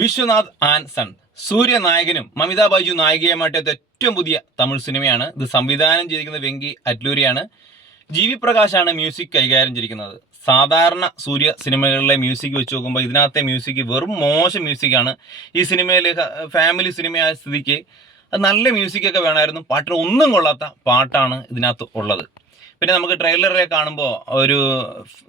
Vishwanath and sun സൂര്യ നായകനും മമിത ബൈജു നായികയുമായിട്ട് ഏറ്റവും പുതിയ തമിഴ് സിനിമയാണ്. ഇത് സംവിധാനം ചെയ്തിരിക്കുന്നത് വെങ്കി അറ്റ്ലൂരിയാണ്. ജി.വി. പ്രകാശാണ് മ്യൂസിക് കൈകാര്യം ചെയ്തിരിക്കുന്നത്. സാധാരണ സൂര്യ സിനിമകളിലെ മ്യൂസിക് വെച്ച് നോക്കുമ്പോൾ ഇതിനകത്തെ മ്യൂസിക് വെറും മോശം മ്യൂസിക്കാണ്. ഈ സിനിമയിൽ ഫാമിലി സിനിമയായ സ്ഥിതിക്ക് അത് നല്ല മ്യൂസിക്കൊക്കെ വേണമായിരുന്നു. പാട്ടിന് ഒന്നും കൊള്ളാത്ത പാട്ടാണ് ഇതിനകത്ത് ഉള്ളത്. പിന്നെ നമുക്ക് ട്രെയിലറിലെ കാണുമ്പോൾ ഒരു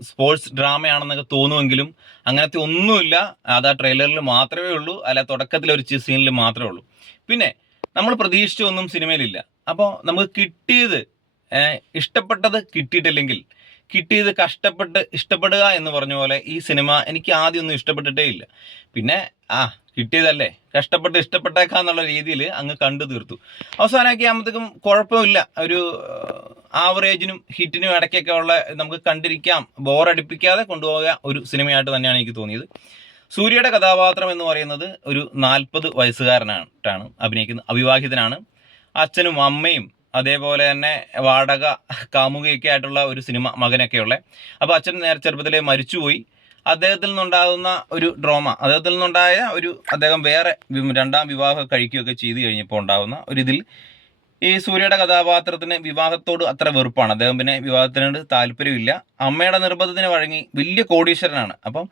സ്പോർട്സ് ഡ്രാമയാണെന്നൊക്കെ തോന്നുമെങ്കിലും അങ്ങനത്തെ ഒന്നുമില്ല. അത് ആ ട്രെയിലറിൽ മാത്രമേ ഉള്ളൂ, അല്ല തുടക്കത്തിൽ ഒരു സീനിൽ മാത്രമേ ഉള്ളൂ. പിന്നെ നമ്മൾ പ്രതീക്ഷിച്ചൊന്നും സിനിമയിലില്ല. അപ്പോൾ നമുക്ക് കിട്ടിയത് ഇഷ്ടപ്പെട്ടത് കിട്ടിയിട്ടില്ലെങ്കിൽ കിട്ടിയത് കഷ്ടപ്പെട്ട് ഇഷ്ടപ്പെടുക എന്ന് പറഞ്ഞ പോലെ ഈ സിനിമ എനിക്ക് ആദ്യമൊന്നും ഇഷ്ടപ്പെട്ടിട്ടേ ഇല്ല. പിന്നെ കിട്ടിയതല്ലേ, കഷ്ടപ്പെട്ട് ഇഷ്ടപ്പെട്ടേക്കാന്നുള്ള രീതിയിൽ അങ്ങ് കണ്ടു തീർത്തു. അവസാനമൊക്കെ ആകുമ്പോഴത്തേക്കും കുഴപ്പമില്ല, ഒരു ആവറേജിനും ഹിറ്റിനും ഇടയ്ക്കൊക്കെ ഉള്ള നമുക്ക് കണ്ടിരിക്കാം, ബോറടിപ്പിക്കാതെ കൊണ്ടുപോകുക ഒരു സിനിമയായിട്ട് തന്നെയാണ് എനിക്ക് തോന്നിയത്. സൂര്യയുടെ കഥാപാത്രം എന്ന് പറയുന്നത് ഒരു 40 വയസ്സുകാരനായിട്ടാണ് അഭിനയിക്കുന്നത്. അവിവാഹിതനാണ്. അച്ഛനും അമ്മയും അതേപോലെ തന്നെ വാടക കാമുകയൊക്കെ ആയിട്ടുള്ള ഒരു സിനിമ മകനൊക്കെയുള്ള. അപ്പോൾ അച്ഛൻ ചെറുപ്പത്തിലെ മരിച്ചുപോയി. അദ്ദേഹത്തിൽ നിന്നുണ്ടാകുന്ന ഒരു ഡ്രാമ, അദ്ദേഹം വേറെ രണ്ടാം വിവാഹം കഴിക്കുകയൊക്കെ ചെയ്തു കഴിഞ്ഞപ്പോൾ ഉണ്ടാകുന്ന ഒരിതിൽ ഈ സൂര്യയുടെ കഥാപാത്രത്തിന് വിവാഹത്തോട് അത്ര വെറുപ്പാണ്. അദ്ദേഹം പിന്നെ വിവാഹത്തിനോട് താല്പര്യമില്ല. അമ്മയുടെ നിർബന്ധത്തിന് വഴങ്ങി, വലിയ കോടീശ്വരനാണ്. അപ്പം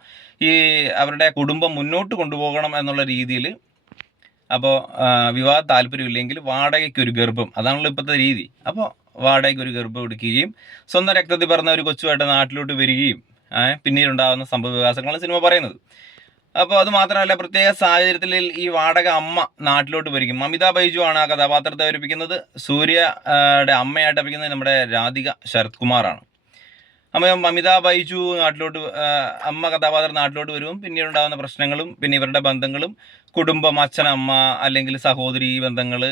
ഈ അവരുടെ കുടുംബം മുന്നോട്ട് കൊണ്ടുപോകണം എന്നുള്ള രീതിയിൽ അപ്പോൾ വിവാഹ താല്പര്യമില്ലെങ്കിൽ വാടകയ്ക്ക് ഒരു ഗർഭം, അതാണല്ലോ ഇപ്പോഴത്തെ രീതി. അപ്പോൾ വാടകയ്ക്ക് ഒരു ഗർഭം എടുക്കുകയും സ്വന്തം രക്തത്തിൽ പറഞ്ഞ ഒരു കൊച്ചുമായിട്ട് നാട്ടിലോട്ട് വരികയും പിന്നീടുണ്ടാകുന്ന സംഭവ വികാസങ്ങളാണ് സിനിമ പറയുന്നത്. അപ്പോൾ അത് മാത്രമല്ല, പ്രത്യേക സാഹചര്യത്തിൽ ഈ വാടക അമ്മ നാട്ടിലോട്ട് വരികയും മമിത ബൈജു ആണ് ആ കഥാപാത്രത്തെ അവതരിപ്പിക്കുന്നത്. സൂര്യയുടെ അമ്മയായിട്ട് അഭിനയിക്കുന്നത് നമ്മുടെ രാധിക ശരത് കുമാറാണ്. അപ്പോൾ മമിത ബൈജു അമ്മ കഥാപാത്രം നാട്ടിലോട്ട് വരും. പിന്നീട് ഉണ്ടാകുന്ന പ്രശ്നങ്ങളും പിന്നെ ഇവരുടെ ബന്ധങ്ങളും, കുടുംബം, അച്ഛനമ്മ, അല്ലെങ്കിൽ സഹോദരി ബന്ധങ്ങൾ,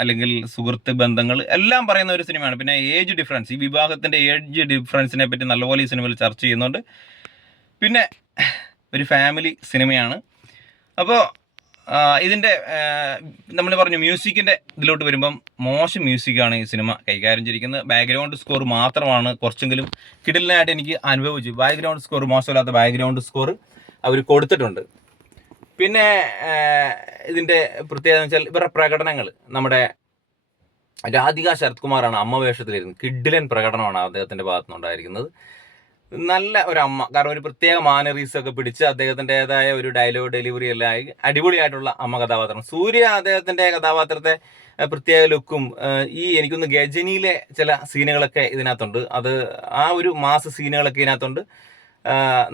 അല്ലെങ്കിൽ സുഹൃത്ത് ബന്ധങ്ങൾ എല്ലാം പറയുന്ന ഒരു സിനിമയാണ്. പിന്നെ ഏജ് ഡിഫറൻസ്, ഈ വിവാഹത്തിൻ്റെ ഏജ് ഡിഫറൻസിനെ പറ്റി നല്ലപോലെ ഈ സിനിമയിൽ ചർച്ച ചെയ്യുന്നുണ്ട്. പിന്നെ ഒരു ഫാമിലി സിനിമയാണ്. അപ്പോൾ ഇതിൻ്റെ നമ്മൾ പറഞ്ഞു മ്യൂസിക്കിൻ്റെ ഇതിലോട്ട് വരുമ്പം മോശം മ്യൂസിക്കാണ് ഈ സിനിമ കൈകാര്യം ചെയ്തിരിക്കുന്നത്. ബാക്ക്ഗ്രൗണ്ട് സ്കോർ മാത്രമാണ് കുറച്ചെങ്കിലും കിടിലനായിട്ട് എനിക്ക് അനുഭവിച്ചു. ബാക്ക്ഗ്രൗണ്ട് സ്കോർ, മോശമില്ലാത്ത ബാക്ക്ഗ്രൗണ്ട് സ്കോർ അവർ കൊടുത്തിട്ടുണ്ട്. പിന്നെ ഇതിൻ്റെ പ്രത്യേകത എന്ന് വെച്ചാൽ ഇവരുടെ പ്രകടനങ്ങൾ, നമ്മുടെ രാധിക ശരത് കുമാറാണ് അമ്മ വേഷത്തിലിരുന്നത്. കിഡിലൻ പ്രകടനമാണ് അദ്ദേഹത്തിൻ്റെ ഭാഗത്തുനിന്നുണ്ടായിരിക്കുന്നത്. നല്ല ഒരു അമ്മ, കാരണം ഒരു പ്രത്യേക മാനറീസ് ഒക്കെ പിടിച്ച് അദ്ദേഹത്തിൻ്റെതായ ഒരു ഡയലോഗ് ഡെലിവറി എല്ലാം ആയി അടിപൊളിയായിട്ടുള്ള അമ്മ കഥാപാത്രം. സൂര്യ അദ്ദേഹത്തിൻ്റെ കഥാപാത്രത്തെ പ്രത്യേക ലുക്കും, എനിക്കൊന്ന് ഗജനിയിലെ ചില സീനുകളൊക്കെ ഇതിനകത്തുണ്ട്. അത് ആ ഒരു മാസ് സീനുകളൊക്കെ ഇതിനകത്തുണ്ട്.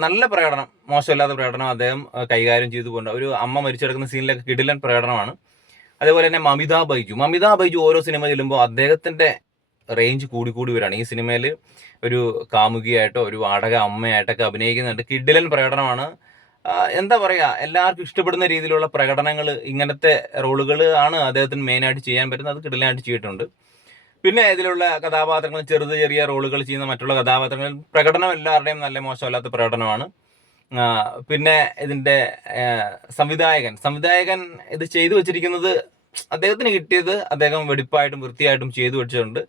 നല്ല പ്രകടനം, മോശമില്ലാത്ത പ്രകടനം അദ്ദേഹം കൈകാര്യം ചെയ്തു കൊണ്ട്. ഒരു അമ്മ മരിച്ചെടുക്കുന്ന സീനിലൊക്കെ കിടിലൻ പ്രകടനമാണ്. അതേപോലെ തന്നെ മമിത ബൈജു ഓരോ സിനിമ ചെല്ലുമ്പോൾ അദ്ദേഹത്തിൻ്റെ റേഞ്ച് കൂടി വരികയാണ്. ഈ സിനിമയിൽ ഒരു കാമുകിയായിട്ടോ ഒരു വാടക അമ്മയായിട്ടൊക്കെ അഭിനയിക്കുന്നുണ്ട്. കിഡിലൻ പ്രകടനമാണ്. എന്താ പറയുക, എല്ലാവർക്കും ഇഷ്ടപ്പെടുന്ന രീതിയിലുള്ള പ്രകടനങ്ങൾ, ഇങ്ങനത്തെ റോളുകൾ ആണ് അദ്ദേഹത്തിന് മെയിനായിട്ട് ചെയ്യാൻ പറ്റുന്നത്. അത് കിഡിലനായിട്ട് ചെയ്തിട്ടുണ്ട്. പിന്നെ ഇതിലുള്ള കഥാപാത്രങ്ങൾ, ചെറിയ റോളുകൾ ചെയ്യുന്ന മറ്റുള്ള കഥാപാത്രങ്ങൾ പ്രകടനം എല്ലാവരുടെയും നല്ല മോശമല്ലാത്ത പ്രകടനമാണ്. പിന്നെ ഇതിൻ്റെ സംവിധായകൻ ഇത് ചെയ്തു വെച്ചിരിക്കുന്നത്, അദ്ദേഹത്തിന് കിട്ടിയത് അദ്ദേഹം വെടിപ്പായിട്ടും വൃത്തിയായിട്ടും ചെയ്തു വെച്ചിട്ടുണ്ട്.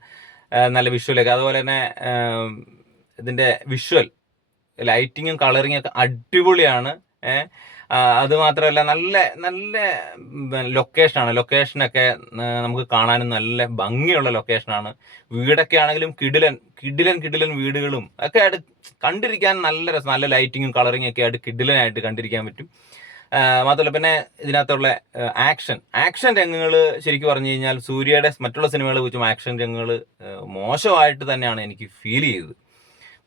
നല്ല വിഷ്വലൊക്കെ, അതുപോലെ തന്നെ ഇതിൻ്റെ വിഷ്വൽ ലൈറ്റിങ്ങും കളറിങ്ങും ഒക്കെ അടിപൊളിയാണ്. അത് മാത്രമല്ല നല്ല ലൊക്കേഷനൊക്കെ നമുക്ക് കാണാനും നല്ല ഭംഗിയുള്ള ലൊക്കേഷനാണ്. വീടൊക്കെ ആണെങ്കിലും കിടിലൻ വീടുകളും ഒക്കെ ആയിട്ട് കണ്ടിരിക്കാൻ നല്ല രസം. നല്ല ലൈറ്റിങ്ങും കളറിങ്ങും ഒക്കെ ആയിട്ട് കിടിലനായിട്ട് കണ്ടിരിക്കാൻ പറ്റും. മാത്രമല്ല പിന്നെ ഇതിനകത്തുള്ള ആക്ഷൻ രംഗങ്ങൾ ശരിക്കും പറഞ്ഞു കഴിഞ്ഞാൽ സൂര്യയുടെ മറ്റുള്ള സിനിമകളെ വെച്ചും ആക്ഷൻ രംഗങ്ങൾ മോശമായിട്ട് തന്നെയാണ് എനിക്ക് ഫീൽ ചെയ്തത്.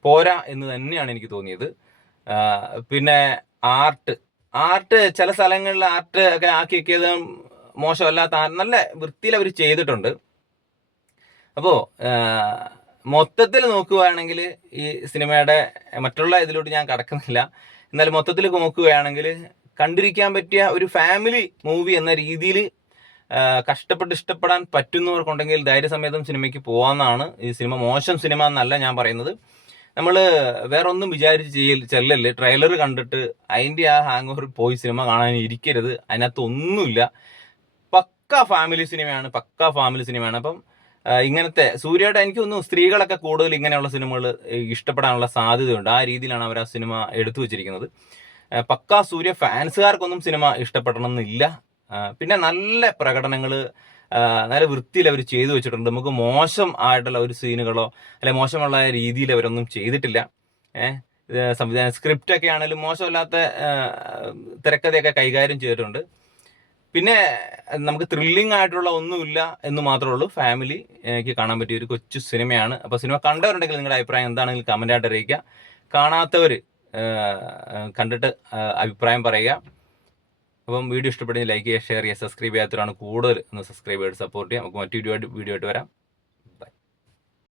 പോരാ എന്ന് തന്നെയാണ് എനിക്ക് തോന്നിയത്. പിന്നെ ആർട്ട് ചില സ്ഥലങ്ങളിൽ ആർട്ട് ഒക്കെ ആക്കിയത് മോശമല്ലാത്ത നല്ല വൃത്തിയിൽ അവർ ചെയ്തിട്ടുണ്ട്. അപ്പോൾ മൊത്തത്തിൽ നോക്കുകയാണെങ്കിൽ ഈ സിനിമയുടെ മറ്റുള്ള ഇതിലോട്ട് ഞാൻ കടക്കുന്നില്ല. എന്നാലും മൊത്തത്തിൽ നോക്കുകയാണെങ്കിൽ കണ്ടിരിക്കാൻ പറ്റിയ ഒരു ഫാമിലി മൂവി എന്ന രീതിയിൽ കഷ്ടപ്പെട്ട് ഇഷ്ടപ്പെടാൻ പറ്റുന്നവർക്കുണ്ടെങ്കിൽ ധൈര്യസമേതം സിനിമയ്ക്ക് പോകാമെന്നാണ്. ഈ സിനിമ മോശം സിനിമ എന്നല്ല ഞാൻ പറയുന്നത്. നമ്മൾ വേറെ ഒന്നും വിചാരിച്ച് ചെല്ലല്. ട്രെയിലർ കണ്ടിട്ട് അതിൻ്റെ ആ ഹാങ് ഓവർ പോയി സിനിമ കാണാൻ ഇരിക്കരുത്. അതിനകത്ത് ഒന്നുമില്ല. പക്കാ ഫാമിലി സിനിമയാണ്. അപ്പം ഇങ്ങനത്തെ സൂര്യയുടെ എനിക്ക് തോന്നുന്നു സ്ത്രീകളൊക്കെ കൂടുതൽ ഇങ്ങനെയുള്ള സിനിമകൾ ഇഷ്ടപ്പെടാനുള്ള സാധ്യതയുണ്ട്. ആ രീതിയിലാണ് അവർ ആ സിനിമ എടുത്തു വെച്ചിരിക്കുന്നത്. പക്കാ സൂര്യ ഫാൻസുകാർക്കൊന്നും സിനിമ ഇഷ്ടപ്പെടണമെന്നില്ല. പിന്നെ നല്ല പ്രകടനങ്ങൾ നല്ല വൃത്തിയിൽ അവർ ചെയ്തു വെച്ചിട്ടുണ്ട്. നമുക്ക് മോശം ആയിട്ടുള്ള ഒരു സീനുകളോ അല്ലെ മോശമുള്ള രീതിയിൽ അവരൊന്നും ചെയ്തിട്ടില്ല. സംവിധാനം സ്ക്രിപ്റ്റൊക്കെ ആണെങ്കിലും മോശമില്ലാത്ത തിരക്കഥയൊക്കെ കൈകാര്യം ചെയ്തിട്ടുണ്ട്. പിന്നെ നമുക്ക് ത്രില്ലിംഗ് ആയിട്ടുള്ള ഒന്നുമില്ല എന്ന് മാത്രമേ ഉള്ളൂ. ഫാമിലിക്ക് കാണാൻ പറ്റിയ ഒരു കൊച്ചു സിനിമയാണ്. അപ്പോൾ സിനിമ കണ്ടവരുണ്ടെങ്കിൽ നിങ്ങളുടെ അഭിപ്രായം എന്താണെങ്കിലും കമൻ്റായിട്ട് അറിയിക്കുക. കാണാത്തവർ കണ്ടിട്ട് അഭിപ്രായം പറയുക. അപ്പം വീഡിയോ ഇഷ്ടപ്പെടുന്ന ലൈക്ക് ചെയ്യുക, ഷെയർ ചെയ്യുക, സബ്സ്ക്രൈബ് ചെയ്യാത്തവരാണ് കൂടുതൽ ഒന്ന് സബ്സ്ക്രൈബ് ചെയ്ത് സപ്പോർട്ട് ചെയ്യുക. നമുക്ക് മറ്റൊരു വീഡിയോ ആയിട്ട് വരാം.